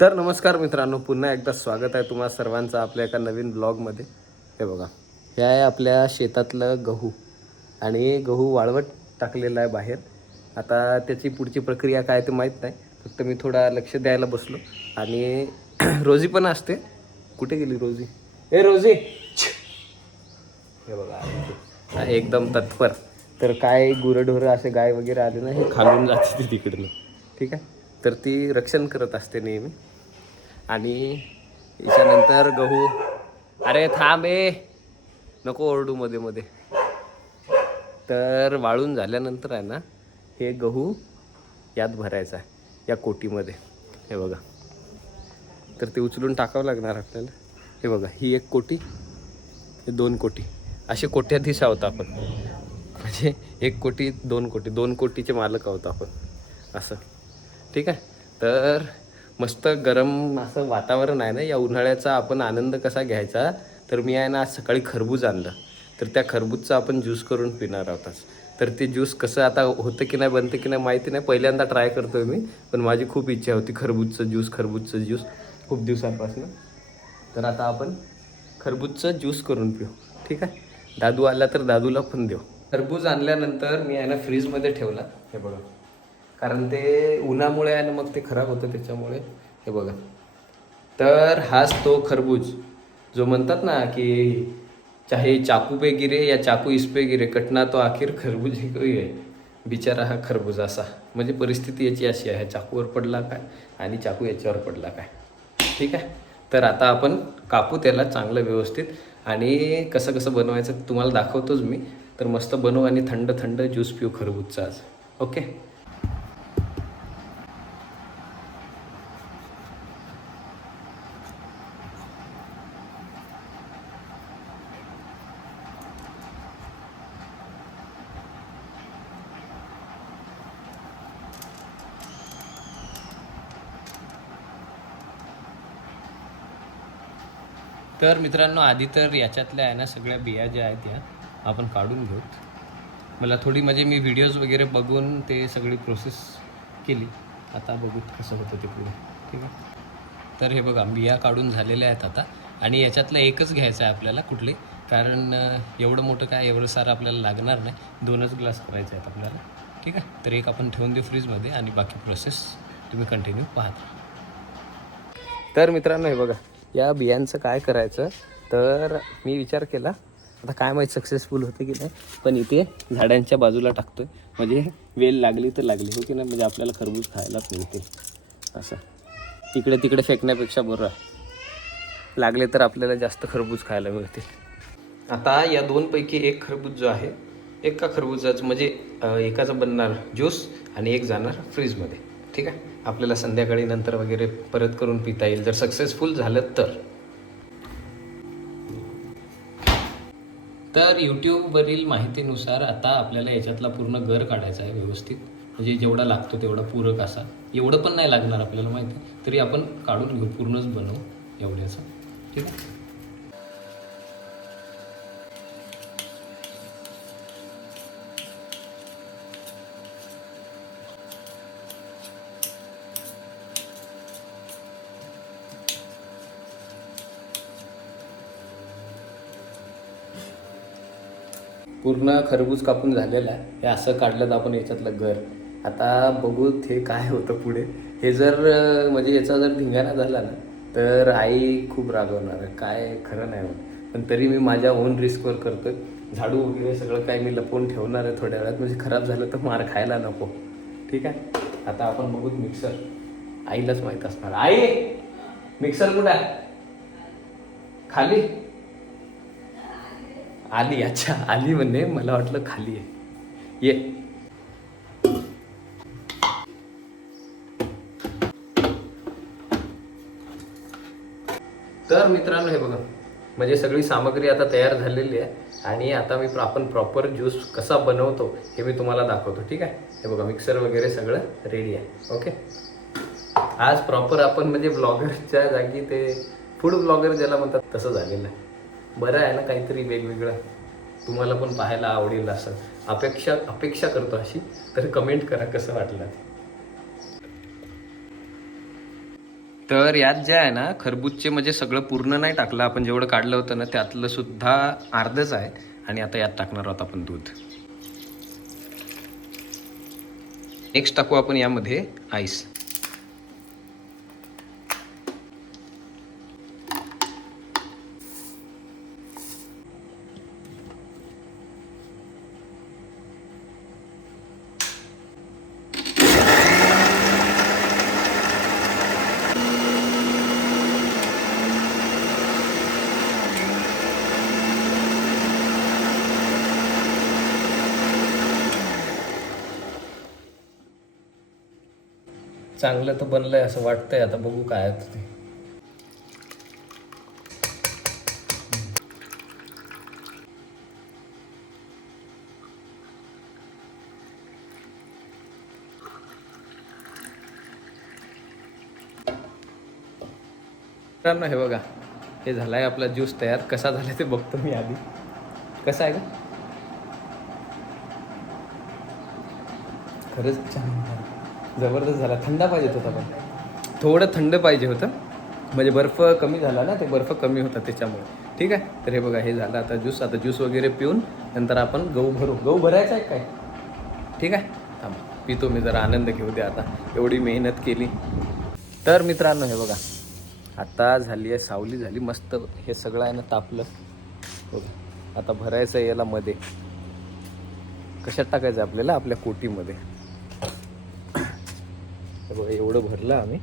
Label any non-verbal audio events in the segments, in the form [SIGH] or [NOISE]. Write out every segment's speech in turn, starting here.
तर नमस्कार मित्रांनो पुन्हा एकदा स्वागत आहे तुम्हा सर्वांचं आपल्या एका नवीन ब्लॉगमध्ये. हे बघा हे आहे आपल्या शेतातलं गहू आणि गहू वाळवट टाकलेला आहे बाहेर. आता त्याची पुढची प्रक्रिया काय ते माहीत नाही फक्त मी थोडा लक्ष द्यायला बसलो. आणि [CLEARS THROAT] रोजी पण असते. कुठे गेली रोजी? ए रोजी! हे बघा एकदम तत्पर. तर काय गुरंढोरं असे गाय वगैरे आले ना हे खालून जाते ती तिकडनं. ठीक आहे? तर ती रक्षण करत असते नेहमी. आणि त्याच्यानंतर गहू. अरे थांब ए. नको ओरडू मध्ये मध्ये. तर वाळून झाल्यानंतर आहे ना हे गहू यात भरायचा आहे या कोटीमध्ये. हे बघा. तर ते उचलून टाकावं लागणार आपल्याला. हे बघा ही एक कोटी हे दोन कोटी. असे कोट्याधीश आहोत आपण. म्हणजे एक कोटी दोन कोटी दोन कोटीचे मालक आहोत आपण. असं. ठीक आहे? तर मस्त गरम असं वातावरण आहे ना या उन्हाळ्याचा आपण आनंद कसा घ्यायचा? तर मी आहे ना आज सकाळी खरबूज आणलं. तर त्या खरबूजचा आपण ज्यूस करून पिणार आहोत तर ते ज्यूस कसं आता होतं की नाही बनतं की नाही माहिती नाही. पहिल्यांदा ट्राय करतोय मी पण माझी खूप इच्छा होती खरबूजचं ज्यूस खरबूजचं ज्यूस. खूप दिवसांपासून. तर आता आपण खरबूजचं ज्यूस करून पिऊ. ठीक आहे? दादू आला तर दादूला पण देऊ. खरबूज आणल्यानंतर मी आहे ना फ्रीजमध्ये ठेवला. हे बघा. कारण ते उन्हामुळे आहे ना मग ते खराब होतं त्याच्यामुळे. हे बघा. तर हाच तो खरबूज. जो म्हणतात ना की चाहे चाकू पे गिरे या चाकू इस पे गिरे कटना तो आखिर खरबूज हे आहे बिचारा हा खरबूज असा. म्हणजे परिस्थिती याची अशी आहे चाकूवर पडला काय आणि चाकू याच्यावर पडला काय? ठीक आहे? तर आता आपण कापू त्याला चांगलं व्यवस्थित आणि कसं कसं बनवायचं तुम्हाला दाखवतोच मी. तर मस्त बनवू आणि थंड थंड ज्यूस पिऊ खरबूजचा आज. ओके? तर मित्रांनो आधी तर याच्यातल्या आहे ना सगळ्या बिया ज्या आहेत या आपण काढून घेऊत मला थोडी म्हणजे मी व्हिडिओज वगैरे बघून ते सगळी प्रोसेस केली. आता बघू कसं होतं ते पुढे. ठीक आहे? तर हे बघा बिया काढून झालेल्या आहेत आता. आणि याच्यातलं एकच घ्यायचं आहे आपल्याला कुठली? कारण एवढं मोठं काय एवढं सारं आपल्याला लागणार नाही. दोनच ग्लास करायचे आहेत आपल्याला. ठीक आहे? तर एक आपण ठेवून देऊ फ्रीजमध्ये आणि बाकी प्रोसेस तुम्ही कंटिन्यू पाहता तर मित्रांनो हे बघा. या बियांचं काय करायचं? तर मी विचार केला आता काय माहीत सक्सेसफुल होतं की नाही? पण इथे झाडांच्या बाजूला टाकतोय. म्हणजे वेल लागली तर लागली हो की नाही? म्हणजे आपल्याला खरबूज खायलाच मिळते. असं. इकडे तिकडे फेकण्यापेक्षा बरं आहे. लागले तर आपल्याला जास्त खरबूज खायला मिळतील. आता या दोनपैकी एक खरबूज जो आहे एका खरबूजाचं म्हणजे एकाचं बनणार ज्यूस आणि एक जाणार फ्रीजमध्ये ठीक आहे? आपल्याला संध्याकाळी नंतर वगैरे परत करून पिता येईल. जर सक्सेसफुल झालं तर. तर यूट्यूबवरील माहितीनुसार आता आपल्याला याच्यातला पूर्ण गर काढायचा आहे व्यवस्थित. म्हणजे जेवढा लागतो तेवढा पूरक असा. एवढं पण नाही लागणार आपल्याला माहिती. तरी आपण काढून घेऊ पूर्णच बनवू एवढ्याचं. ठीक पूर्ण खरबूज कापून झालेला आहे. हे असं काढलं तर आपण याच्यातलं घर. आता बघू हे काय होतं पुढे. हे जर म्हणजे याचा जर धिंगाणा झाला ना तर आई खूप रागवणार आहे. काय खरं नाही होत. पण तरी मी माझ्या ओन रिस्कवर करतो झाडू वगैरे सगळं काय मी लपवून ठेवणार आहे थोड्या वेळात. म्हणजे खराब झालं तर मार खायला नको. ठीक आहे? आता आपण बघूत मिक्सर आईलाच माहीत असणार. आई! मिक्सर कुठं आहे? खाली? आली अच्छा आली म्हणणे मला वाटलं खाली आहे. ये. तर मित्रांनो हे बघा म्हणजे सगळी सामग्री आता तयार झालेली आहे आणि आता मी आपण प्रॉपर ज्यूस कसा बनवतो हे मी तुम्हाला दाखवतो ठीक आहे? हे बघा मिक्सर वगैरे सगळं रेडी आहे ओके आज प्रॉपर आपण म्हणजे ब्लॉगरच्या जागी ते फूड ब्लॉगर ज्याला म्हणतात तसं झालेलं आहे. बरं आहे ना काहीतरी वेगवेगळं. तुम्हाला पण पाहायला आवडेल असं. अपेक्षा अपेक्षा करतो अशी. तर कमेंट करा कसं वाटलं ते. तर यात जे आहे ना खरबूजचे म्हणजे सगळं पूर्ण नाही टाकलं आपण जेवढं काढलं होतं ना त्यातलं सुद्धा अर्धच आहे. आणि आता यात टाकणार आहोत आपण दूध. नेक्स्ट टाकू आपण यामध्ये आईस. चांगलं तर बनलंय असं वाटतंय. आता बघू काय आहे ते. मित्रांनो हे बघा. हे झालाय आपला ज्यूस तयार. कसा झाला ते बघतो मी आधी. कसा आहे का खरंच छान जबरदस्त झाला. थंड पाहिजे होता पण. थोडं थंड पाहिजे होतं. म्हणजे बर्फ कमी झाला ना ते बर्फ कमी होता त्याच्यामुळे. ठीक आहे? तर हे बघा हे झालं आता ज्यूस. आता ज्यूस वगैरे पिऊन नंतर आपण गहू भरू. गहू भरायचा आहे काय? ठीक आहे? थांब. पितो मी जरा आनंद घेऊ दे आता. एवढी मेहनत केली. तर मित्रांनो हे बघा. आता झाली आहे सावली झाली. मस्त हे सगळं आहे ना तापलं. बघा आता भरायचं आहे याला मध्ये. कशात टाकायचं आपल्याला? आपल्या कोटीमध्ये. बघा एवढं भरलं आम्ही.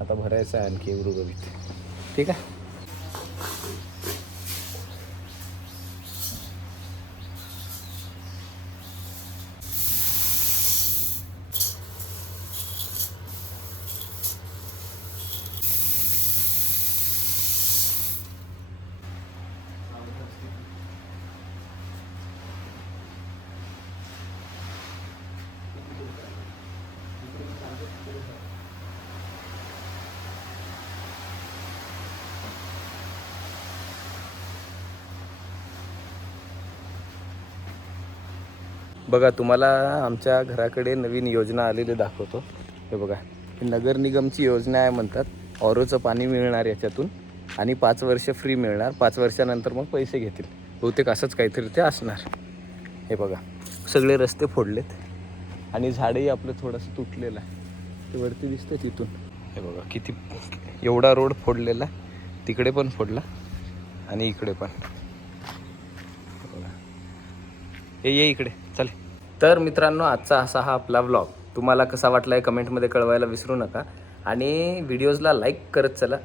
आता भरायचं आहे आणखी उरुगवीत ठीक आहे? बघा तुम्हाला आमच्या घराकडे नवीन योजना आलेली दाखवतो. हे बघा ही नगर निगमची योजना आहे म्हणतात. ऑरोचं पाणी मिळणार याच्यातून आणि पाच वर्ष फ्री मिळणार. पाच वर्षानंतर मग पैसे घेतील. बहुतेक असंच काहीतरी ते असणार. हे बघा सगळे रस्ते फोडलेत आणि झाडही आपलं थोडंसं तुटलेलं आहे. ते वरती दिसतं तिथून. हे बघा किती एवढा रोड फोडलेला तिकडे पण फोडला आणि इकडे पण. हे ये ये इकडे. तर मित्रांनो आजचा असा हा आपला व्लॉग तुम्हाला कसा वाटला आहे कमेंटमध्ये कळवायला विसरू नका. आणि व्हिडिओजला लाईक करत चला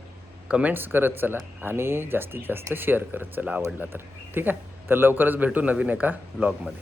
कमेंट्स करत चला आणि जास्तीत जास्त शेअर करत चला आवडला तर. ठीक आहे? तर लवकरच भेटू नवीन एका ब्लॉगमध्ये